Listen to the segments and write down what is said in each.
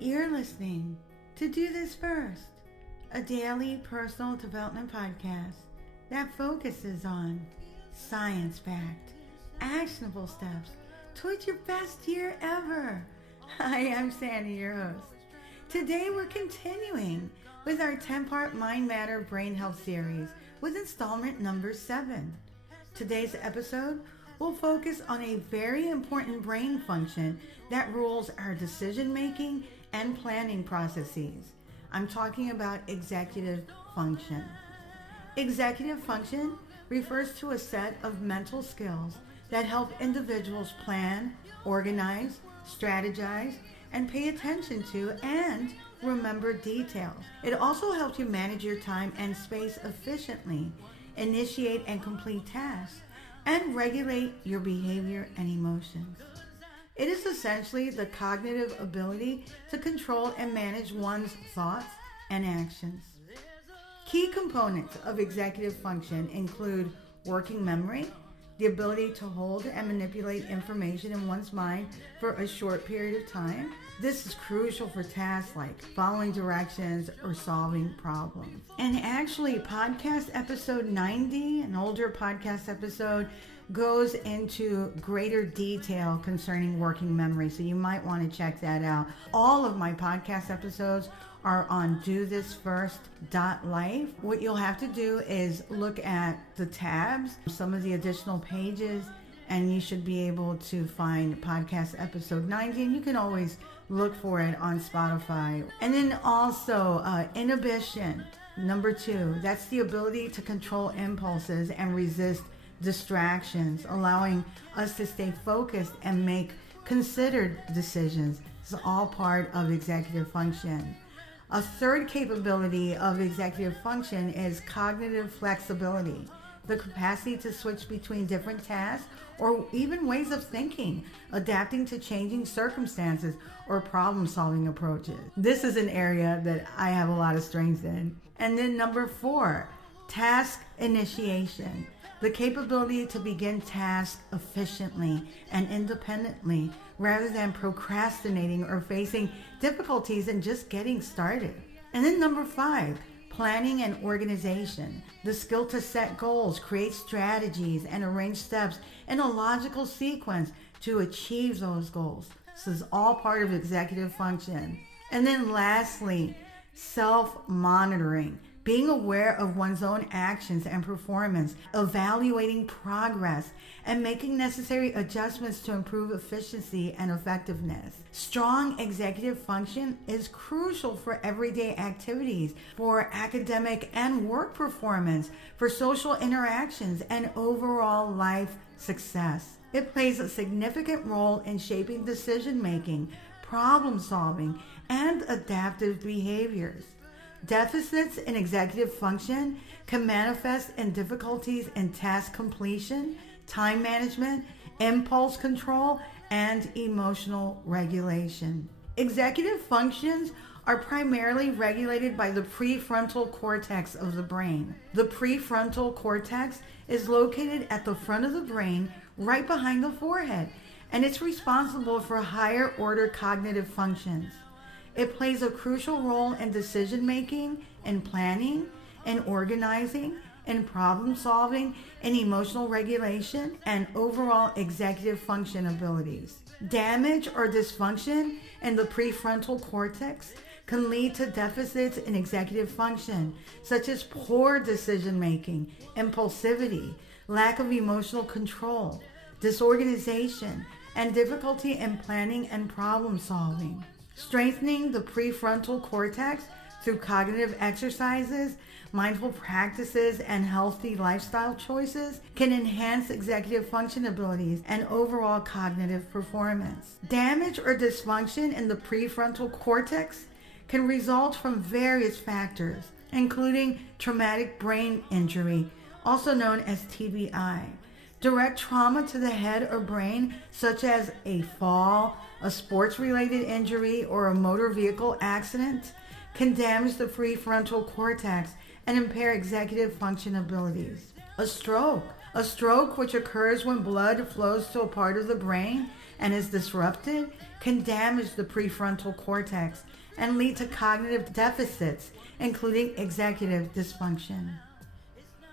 You're listening to Do This First, a daily personal development podcast that focuses on science-backed, actionable steps towards your best year ever. Hi, I'm Sandy, your host. Today we're continuing with our 10-part Mind Matter Brain Health series with installment number 7. Today's episode will focus on a very important brain function that rules our decision-making and planning processes. I'm talking about executive function. Executive function refers to a set of mental skills that help individuals plan, organize, strategize, and pay attention to and remember details. It also helps you manage your time and space efficiently, initiate and complete tasks, and regulate your behavior and emotions. It is essentially the cognitive ability to control and manage one's thoughts and actions. Key components of executive function include working memory, the ability to hold and manipulate information in one's mind for a short period of time. This is crucial for tasks like following directions or solving problems. And actually, podcast episode 90, an older podcast episode, goes into greater detail concerning working memory, so you might want to check that out. All of my podcast episodes are on dothisfirst.life. What you'll have to do is look at the tabs, some of the additional pages, and you should be able to find podcast episode 90, and you can always look for it on Spotify. And then also inhibition, number 2, that's the ability to control impulses and resist distractions, allowing us to stay focused and make considered decisions. This is all part of executive function. A third capability of executive function is cognitive flexibility, the capacity to switch between different tasks or even ways of thinking, adapting to changing circumstances or problem-solving approaches. This is an area that I have a lot of strength in. And then number 4, task initiation, the capability to begin tasks efficiently and independently rather than procrastinating or facing difficulties and just getting started. And then number 5, planning and organization, the skill to set goals, create strategies, and arrange steps in a logical sequence to achieve those goals. This is all part of executive function. And then lastly, self-monitoring, being aware of one's own actions and performance, evaluating progress, and making necessary adjustments to improve efficiency and effectiveness. Strong executive function is crucial for everyday activities, for academic and work performance, for social interactions, and overall life success. It plays a significant role in shaping decision-making, problem-solving, and adaptive behaviors. Deficits in executive function can manifest in difficulties in task completion, time management, impulse control, and emotional regulation. Executive functions are primarily regulated by the prefrontal cortex of the brain. The prefrontal cortex is located at the front of the brain, right behind the forehead, and it's responsible for higher order cognitive functions. It plays a crucial role in decision-making, in planning, in organizing, in problem-solving, in emotional regulation, and overall executive function abilities. Damage or dysfunction in the prefrontal cortex can lead to deficits in executive function, such as poor decision-making, impulsivity, lack of emotional control, disorganization, and difficulty in planning and problem-solving. Strengthening the prefrontal cortex through cognitive exercises, mindful practices, and healthy lifestyle choices can enhance executive function abilities and overall cognitive performance. Damage or dysfunction in the prefrontal cortex can result from various factors, including traumatic brain injury, also known as TBI, direct trauma to the head or brain, such as a fall, a sports-related injury, or a motor vehicle accident, can damage the prefrontal cortex and impair executive function abilities. A stroke, A stroke, which occurs when blood flows to a part of the brain and is disrupted, can damage the prefrontal cortex and lead to cognitive deficits, including executive dysfunction.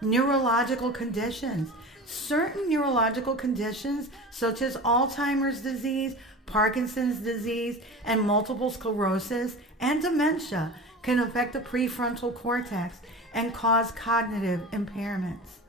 Neurological conditions. Certain neurological conditions, such as Alzheimer's disease, Parkinson's disease, and multiple sclerosis and dementia, can affect the prefrontal cortex and cause cognitive impairments.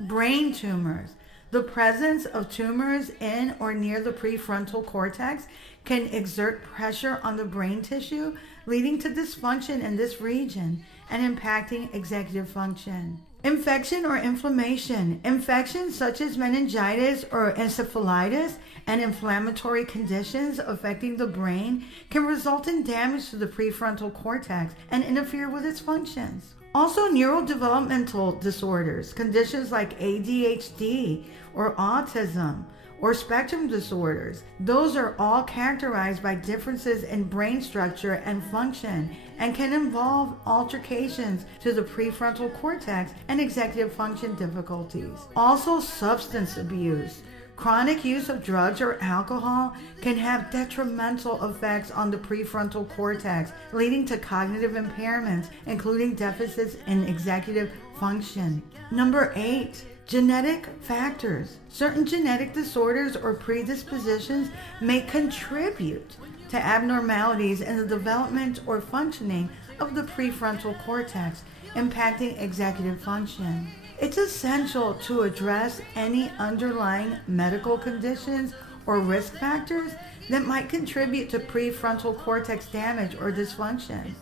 Brain tumors. The presence of tumors in or near the prefrontal cortex can exert pressure on the brain tissue, leading to dysfunction in this region and impacting executive function. Infection or inflammation. Infections such as meningitis or encephalitis and inflammatory conditions affecting the brain can result in damage to the prefrontal cortex and interfere with its functions. Also, neurodevelopmental disorders, conditions like ADHD or autism or spectrum disorders. Those are all characterized by differences in brain structure and function and can involve altercations to the prefrontal cortex and executive function difficulties. Also, substance abuse. Chronic use of drugs or alcohol can have detrimental effects on the prefrontal cortex, leading to cognitive impairments, including deficits in executive function. Number 8. Genetic factors. Certain genetic disorders or predispositions may contribute to abnormalities in the development or functioning of the prefrontal cortex, impacting executive function. It's essential to address any underlying medical conditions or risk factors that might contribute to prefrontal cortex damage or dysfunction.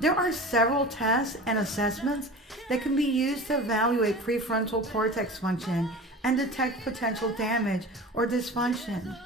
There are several tests and assessments that can be used to evaluate prefrontal cortex function and detect potential damage or dysfunction.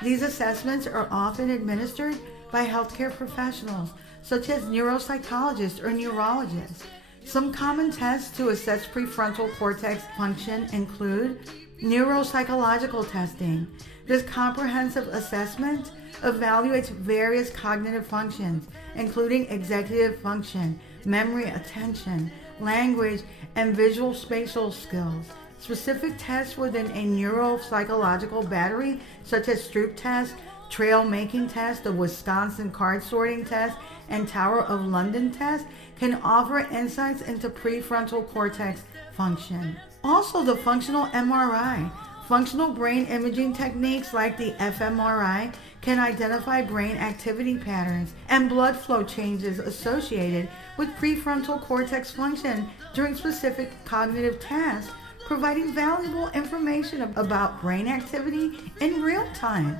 These assessments are often administered by healthcare professionals, such as neuropsychologists or neurologists. Some common tests to assess prefrontal cortex function include neuropsychological testing. This comprehensive assessment evaluates various cognitive functions, including executive function, memory, attention, language, and visual spatial skills. Specific tests within a neuropsychological battery, such as Stroop test, trail making test, the Wisconsin card sorting test, and Tower of London test, can offer insights into prefrontal cortex function. Also, the functional MRI. Functional brain imaging techniques like the fMRI can identify brain activity patterns and blood flow changes associated with prefrontal cortex function during specific cognitive tasks, providing valuable information about brain activity in real time.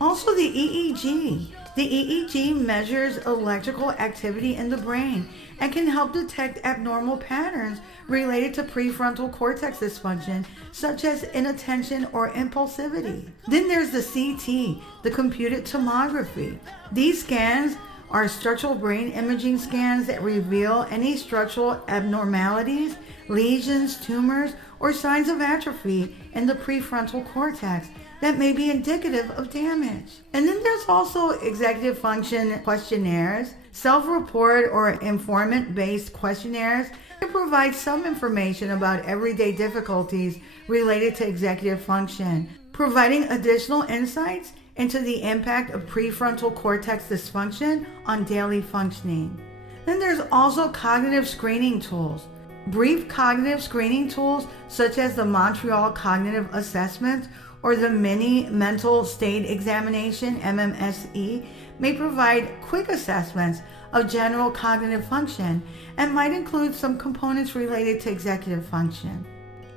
Also, the EEG. The EEG measures electrical activity in the brain and can help detect abnormal patterns related to prefrontal cortex dysfunction, such as inattention or impulsivity. Then there's the CT, the computed tomography. These scans are structural brain imaging scans that reveal any structural abnormalities, lesions, tumors, or signs of atrophy in the prefrontal cortex that may be indicative of damage. And then there's also executive function questionnaires, self-report or informant-based questionnaires that provide some information about everyday difficulties related to executive function, providing additional insights into the impact of prefrontal cortex dysfunction on daily functioning. Then there's also cognitive screening tools. Brief cognitive screening tools such as the Montreal Cognitive Assessment or the Mini Mental State Examination, MMSE, may provide quick assessments of general cognitive function and might include some components related to executive function.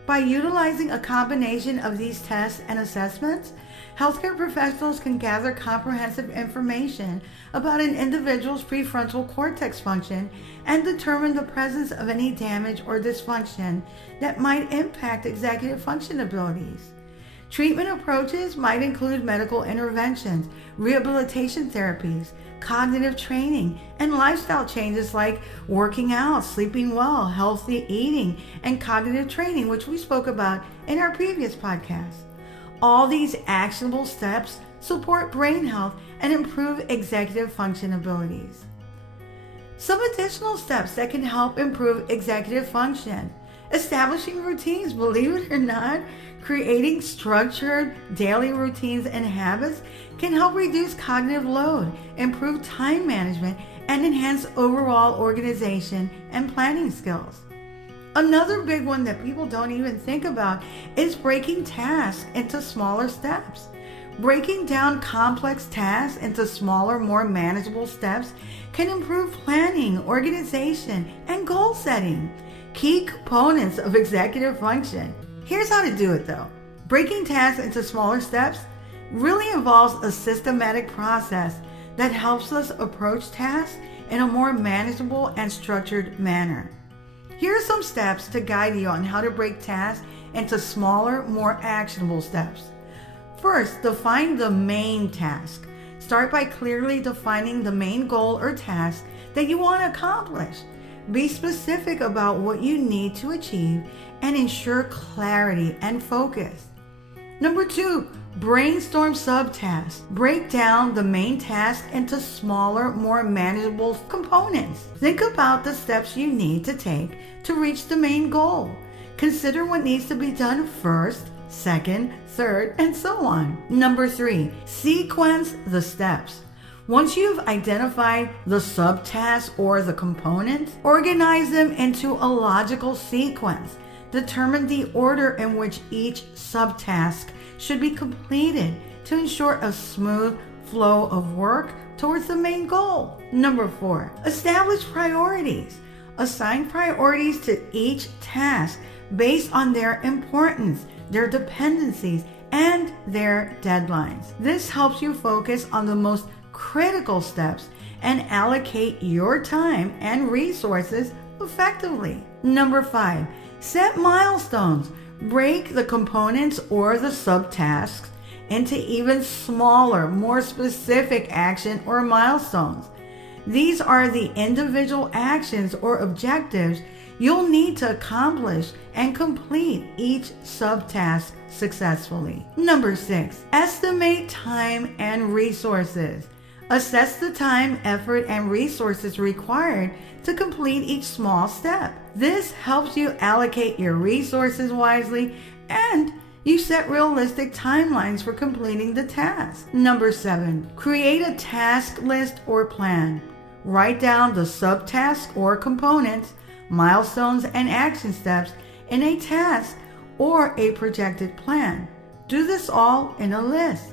By utilizing a combination of these tests and assessments, healthcare professionals can gather comprehensive information about an individual's prefrontal cortex function and determine the presence of any damage or dysfunction that might impact executive function abilities. Treatment approaches might include medical interventions, rehabilitation therapies, cognitive training, and lifestyle changes like working out, sleeping well, healthy eating, and cognitive training, which we spoke about in our previous podcast. All these actionable steps support brain health and improve executive function abilities. Some additional steps that can help improve executive function. Establishing routines, believe it or not, creating structured daily routines and habits can help reduce cognitive load, improve time management, and enhance overall organization and planning skills. Another big one that people don't even think about is breaking tasks into smaller steps. Breaking down complex tasks into smaller, more manageable steps can improve planning, organization, and goal setting, key components of executive function. Here's how to do it though. Breaking tasks into smaller steps really involves a systematic process that helps us approach tasks in a more manageable and structured manner. Here are some steps to guide you on how to break tasks into smaller, more actionable steps. First, define the main task. Start by clearly defining the main goal or task that you want to accomplish. Be specific about what you need to achieve and ensure clarity and focus. Number 2, brainstorm subtasks. Break down the main task into smaller, more manageable components. Think about the steps you need to take to reach the main goal. Consider what needs to be done first, second, third, and so on. Number 3, sequence the steps. Once you've identified the subtasks or the components, organize them into a logical sequence. Determine the order in which each subtask should be completed to ensure a smooth flow of work towards the main goal. Number 4, establish priorities. Assign priorities to each task based on their importance, their dependencies, and their deadlines. This helps you focus on the most critical steps and allocate your time and resources effectively. Number 5, set milestones. Break the components or the subtasks into even smaller, more specific action or milestones. These are the individual actions or objectives you'll need to accomplish and complete each subtask successfully. Number 6, estimate time and resources. Assess the time, effort, and resources required to complete each small step. This helps you allocate your resources wisely and you set realistic timelines for completing the task. Number 7, create a task list or plan. Write down the subtasks or components, milestones, and action steps in a task or a projected plan. Do this all in a list.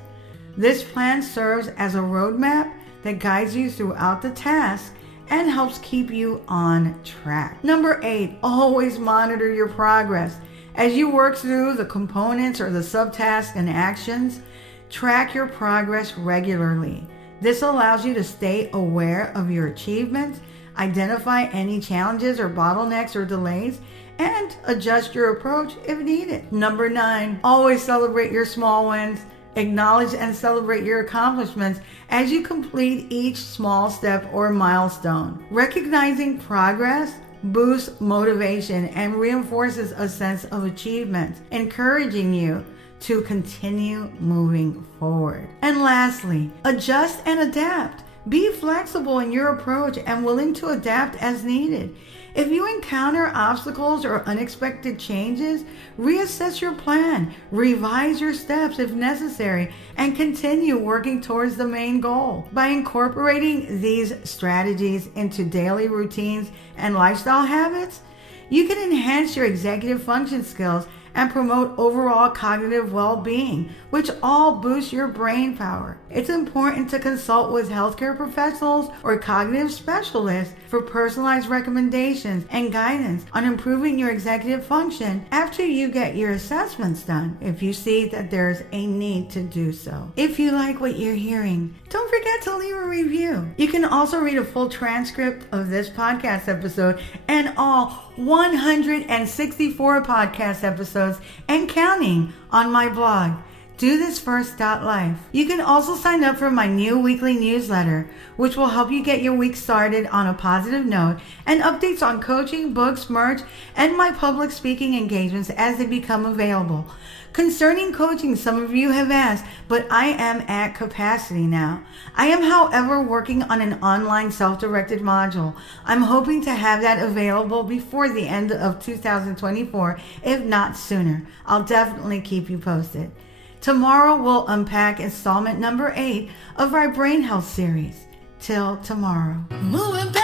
This plan serves as a roadmap that guides you throughout the task and helps keep you on track. Number 8, always monitor your progress. As you work through the components or the subtasks and actions, track your progress regularly. This allows you to stay aware of your achievements, identify any challenges or bottlenecks or delays, and adjust your approach if needed. Number 9, always celebrate your small wins. Acknowledge and celebrate your accomplishments as you complete each small step or milestone. Recognizing progress boosts motivation and reinforces a sense of achievement, encouraging you to continue moving forward. And lastly, adjust and adapt. Be flexible in your approach and willing to adapt as needed. If you encounter obstacles or unexpected changes, reassess your plan, revise your steps if necessary, and continue working towards the main goal. By incorporating these strategies into daily routines and lifestyle habits, you can enhance your executive function skills and promote overall cognitive well-being, which all boosts your brain power. It's important to consult with healthcare professionals or cognitive specialists for personalized recommendations and guidance on improving your executive function after you get your assessments done, if you see that there's a need to do so. If you like what you're hearing, don't forget to leave a review. You can also read a full transcript of this podcast episode and all 164 podcast episodes and counting on my blog, DoThisFirst.life. You can also sign up for my new weekly newsletter, which will help you get your week started on a positive note, and updates on coaching, books, merch, and my public speaking engagements as they become available. Concerning coaching, some of you have asked, but I am at capacity now. I am, however, working on an online self-directed module. I'm hoping to have that available before the end of 2024, if not sooner. I'll definitely keep you posted. Tomorrow we'll unpack installment number 8 of our Brain Health series. Till tomorrow. Moving back.